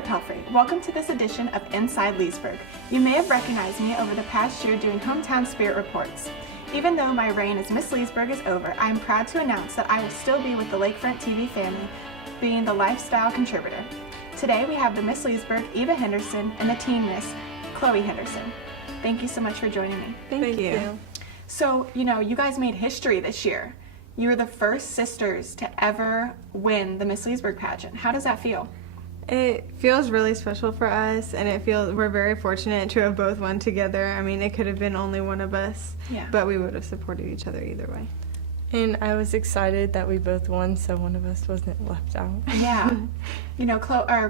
Mayor Pelfrey. Welcome to this edition of Inside Leesburg. You may have recognized me over the past year doing Hometown Spirit Reports. Even though my reign as Miss Leesburg is over, I am proud to announce that I will still be with the Lakefront TV family, being the lifestyle contributor. Today we have the Miss Leesburg Eva Henderson and the teen Miss Chloe Henderson. Thank you so much for joining me. Thank you. So, you guys made history this year. You were the first sisters to ever win the Miss Leesburg pageant. How does that feel? It feels really special for us, and we're very fortunate to have both won together. I mean, it could have been only one of us, but we would have supported each other either way. And I was excited that we both won, so one of us wasn't left out. Yeah.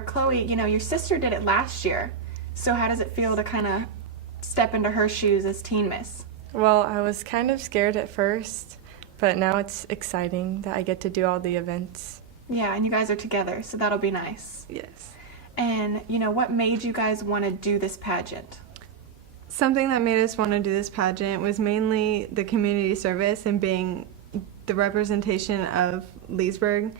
Chloe, your sister did it last year. So how does it feel to kind of step into her shoes as teen miss? Well, I was kind of scared at first, but now it's exciting that I get to do all the events. Yeah, and you guys are together, so that'll be nice. Yes. And, what made you guys want to do this pageant? Something that made us want to do this pageant was mainly the community service and being the representation of Leesburg.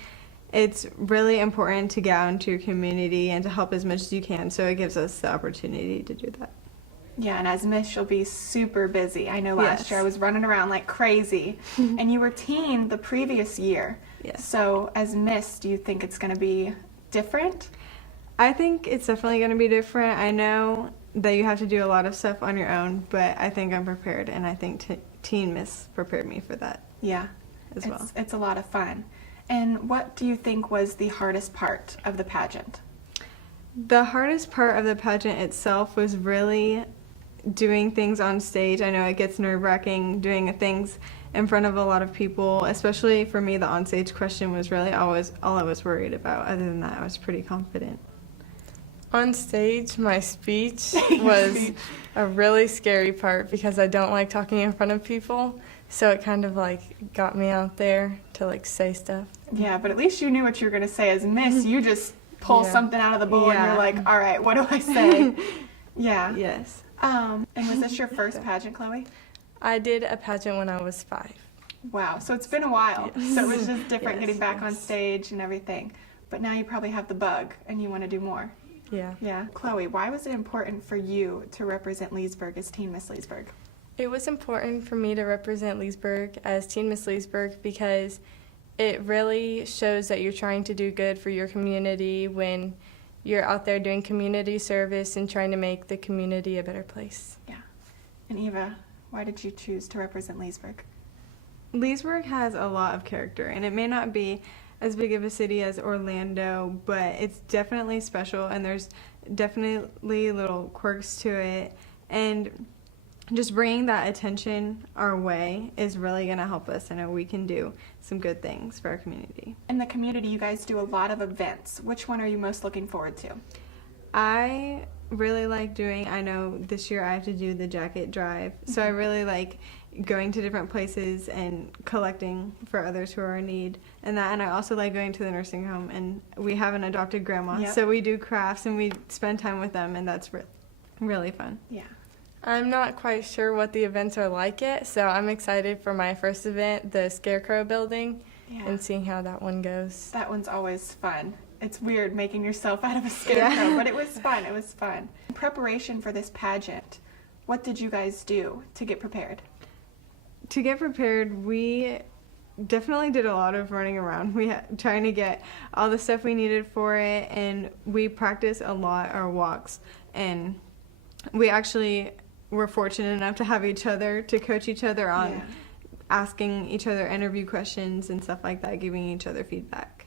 It's really important to get out into your community and to help as much as you can, so it gives us the opportunity to do that. Yeah, and as Miss, you'll be super busy. I know last year I was running around like crazy, and you were teen the previous year. Yes. So as Miss, do you think it's going to be different? I think it's definitely going to be different. I know that you have to do a lot of stuff on your own, but I think I'm prepared, and I think Teen Miss prepared me for that. Yeah, as well. It's a lot of fun. And what do you think was the hardest part of the pageant? The hardest part of the pageant itself was really doing things on stage. I know it gets nerve-wracking doing things in front of a lot of people, especially for me. The onstage question was really all I was worried about. Other than that, I was pretty confident. On stage, my speech was a really scary part because I don't like talking in front of people, so it kind of got me out there to say stuff. Yeah, but at least you knew what you were going to say. As Miss, you just pull something out of the bowl and you're like, all right, what do I say? Yeah. Yes. And was this your first pageant, Chloe? I did a pageant when I was 5. Wow, so it's been a while. Yes. So it was just different getting back on stage and everything. But now you probably have the bug and you want to do more. Yeah. Yeah. Chloe, why was it important for you to represent Leesburg as Teen Miss Leesburg? It was important for me to represent Leesburg as Teen Miss Leesburg because it really shows that you're trying to do good for your community when you're out there doing community service and trying to make the community a better place. Yeah. And Eva, why did you choose to represent Leesburg? Leesburg has a lot of character, and it may not be as big of a city as Orlando, but it's definitely special, and there's definitely little quirks to it, and just bringing that attention our way is really going to help us. I know we can do some good things for our community. In the community, you guys do a lot of events. Which one are you most looking forward to? I really like I know this year I have to do the jacket drive, so I really like going to different places and collecting for others who are in need, and I also like going to the nursing home, and we have an adopted grandma, so we do crafts and we spend time with them, and that's really fun. Yeah. I'm not quite sure what the events are like yet, so I'm excited for my first event, the Scarecrow building, and seeing how that one goes. That one's always fun. It's weird making yourself out of a scarecrow, but it was fun. It was fun. In preparation for this pageant, what did you guys do to get prepared? To get prepared, we definitely did a lot of running around. Trying to get all the stuff we needed for it, and we practiced a lot our walks, and we actually were fortunate enough to have each other to coach each other on asking each other interview questions and stuff like that, giving each other feedback.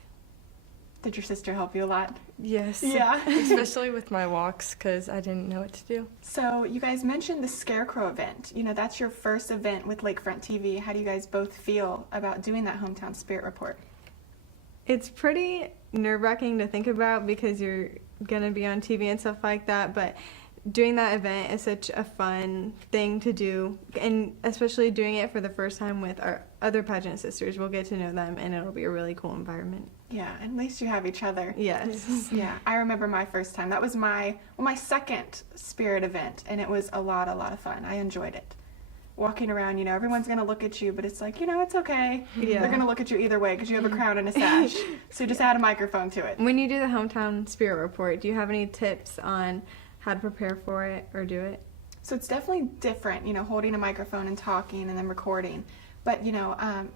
Did your sister help you a lot? Yes. Yeah. Especially with my walks because I didn't know what to do. So you guys mentioned the Scarecrow event. That's your first event with Lakefront TV. How do you guys both feel about doing that Hometown Spirit Report? It's pretty nerve-wracking to think about because you're going to be on TV and stuff like that, but doing that event is such a fun thing to do, and especially doing it for the first time with our other pageant sisters. We'll get to know them, and it'll be a really cool environment. Yeah, at least you have each other. Yes. Yeah, I remember my first time. That was my second spirit event, and it was a lot of fun. I enjoyed it. walking around, everyone's going to look at you, but it's like, it's okay. Yeah. They're going to look at you either way because you have a crown and a sash. So just add a microphone to it. When you do the hometown spirit report, do you have any tips on how to prepare for it or do it? So it's definitely different, holding a microphone and talking and then recording. But,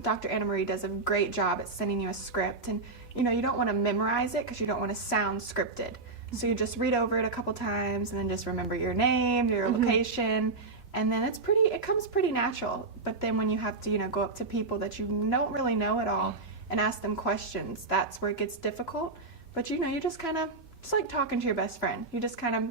Dr. Anna Marie does a great job at sending you a script. And, you don't want to memorize it because you don't want to sound scripted. So you just read over it a couple times and then just remember your name, your location. And then it comes pretty natural. But then when you have to, go up to people that you don't really know at all and ask them questions, that's where it gets difficult. But, you just kind of, just like talking to your best friend. You just kind of,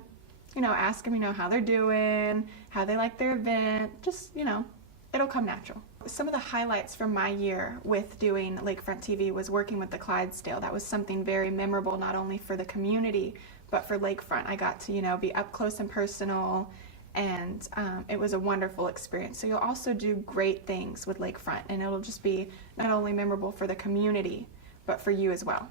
ask them, how they're doing, how they like their event. Just, it'll come natural. Some of the highlights from my year with doing Lakefront TV was working with the Clydesdale. That was something very memorable, not only for the community, but for Lakefront. I got to, be up close and personal, and it was a wonderful experience. So you'll also do great things with Lakefront, and it'll just be not only memorable for the community, but for you as well.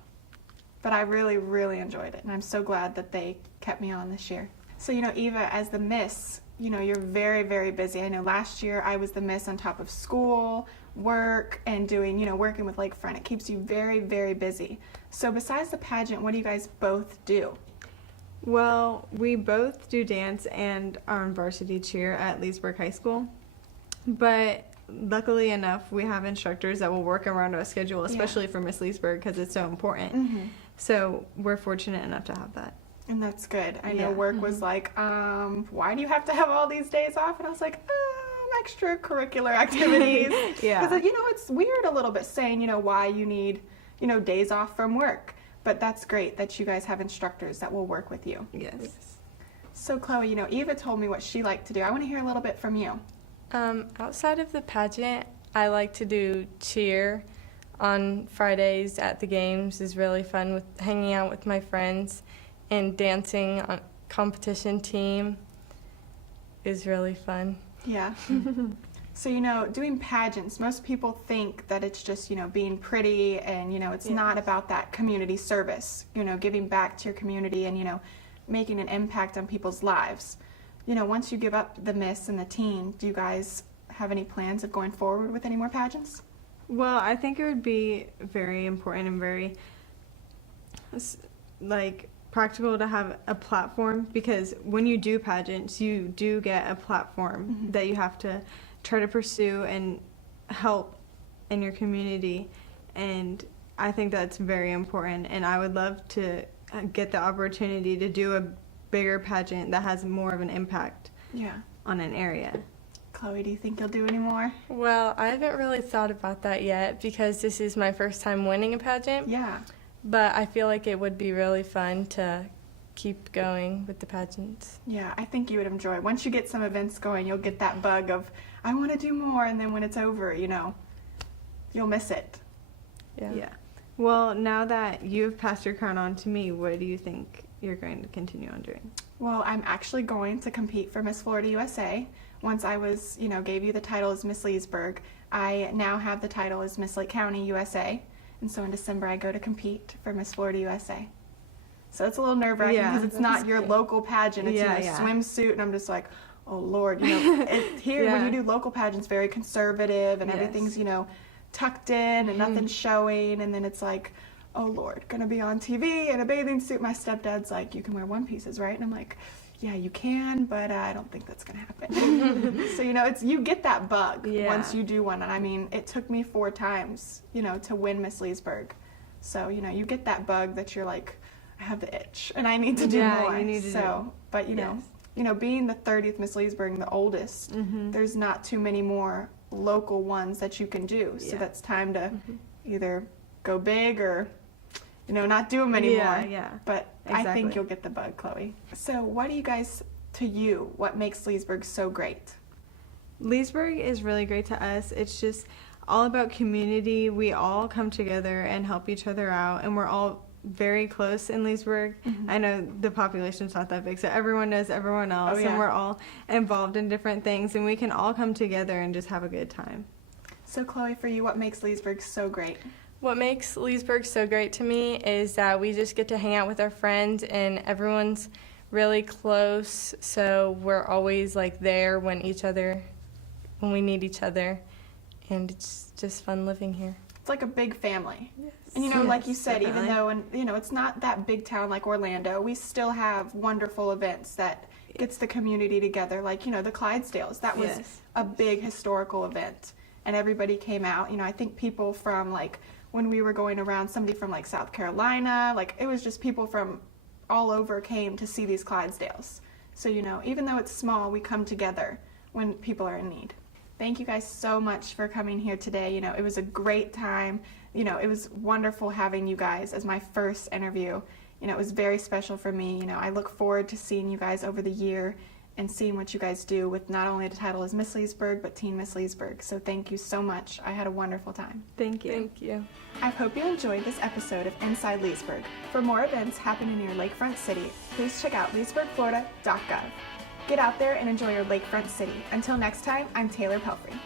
But I really, really enjoyed it, and I'm so glad that they kept me on this year. So, Eva, as the Miss, you're very, very busy. I know last year I was the Miss on top of school, work, and doing, working with Lakefront. It keeps you very, very busy. So besides the pageant, what do you guys both do? Well, we both do dance and are on varsity cheer at Leesburg High School. But luckily enough, we have instructors that will work around our schedule, especially for Miss Leesburg because it's so important. Mm-hmm. So we're fortunate enough to have that. And that's good. I know work was like, why do you have to have all these days off? And I was like, extracurricular activities. Because, it's weird a little bit saying, why you need, days off from work. But that's great that you guys have instructors that will work with you. Yes. So, Chloe, Eva told me what she liked to do. I want to hear a little bit from you. Outside of the pageant, I like to do cheer on Fridays at the games. Is really fun with hanging out with my friends. And dancing on competition team is really fun. Yeah. So, doing pageants, most people think that it's just, being pretty and, it's not about that community service, giving back to your community and, making an impact on people's lives. Once you give up the Miss and the teen, do you guys have any plans of going forward with any more pageants? Well, I think it would be very important and very, practical to have a platform, because when you do pageants, you do get a platform that you have to try to pursue and help in your community, and I think that's very important, and I would love to get the opportunity to do a bigger pageant that has more of an impact on an area. Chloe, do you think you'll do any more? Well, I haven't really thought about that yet because this is my first time winning a pageant. Yeah. But I feel like it would be really fun to keep going with the pageants. Yeah, I think you would enjoy it. Once you get some events going, you'll get that bug of, I want to do more, and then when it's over, you'll miss it. Yeah. Well, now that you've passed your crown on to me, what do you think you're going to continue on doing? Well, I'm actually going to compete for Miss Florida USA. Once I was, gave you the title as Miss Leesburg, I now have the title as Miss Lake County USA. And so in December, I go to compete for Miss Florida USA. So it's a little nerve-wracking because it's not your local pageant. It's a swimsuit, and I'm just like, oh, Lord. Here, when you do local pageants, very conservative, and everything's, tucked in and nothing's showing. And then it's like, oh, Lord, going to be on TV in a bathing suit. My stepdad's like, you can wear one pieces, right? And I'm like, yeah, you can, but I don't think that's going to happen. So, you get that bug once you do one. And I mean, it took me 4 times, to win Miss Leesburg. So, you get that bug that you're like, I have the itch and I need to do more. You need to do. But, being the 30th Miss Leesburg and the oldest, there's not too many more local ones that you can do. So that's time to either go big or, not do them anymore. But exactly. I think you'll get the bug, Chloe. So what makes Leesburg so great? Leesburg is really great to us. It's just all about community. We all come together and help each other out, and we're all very close in Leesburg. I know the population's not that big, so everyone knows everyone else, and we're all involved in different things, and we can all come together and just have a good time. So Chloe, for you, what makes Leesburg so great? What makes Leesburg so great to me is that we just get to hang out with our friends, and everyone's really close, so we're always there when each other when we need each other, and it's just fun living here. It's like a big family. Yes. And you know, Yes, like you said, definitely. even though, and you know, it's not that big town like Orlando, we still have wonderful events that gets the community together. Like, you know, the Clydesdales, that was Yes. a big historical event, and everybody came out. You know, I think people from, like, when we were going around, somebody from like South Carolina, like it was just people from all over came to see these Clydesdales. So, you know, even though it's small, we come together when people are in need. Thank you guys so much for coming here today. You know, it was a great time. You know, it was wonderful having you guys as my first interview. You know, it was very special for me. You know, I look forward to seeing you guys over the year and seeing what you guys do with not only the title as Miss Leesburg, but Teen Miss Leesburg. So thank you so much. I had a wonderful time. Thank you. Thank you. I hope you enjoyed this episode of Inside Leesburg. For more events happening in your lakefront city, please check out leesburgflorida.gov. Get out there and enjoy your lakefront city. Until next time, I'm Taylor Pelfrey.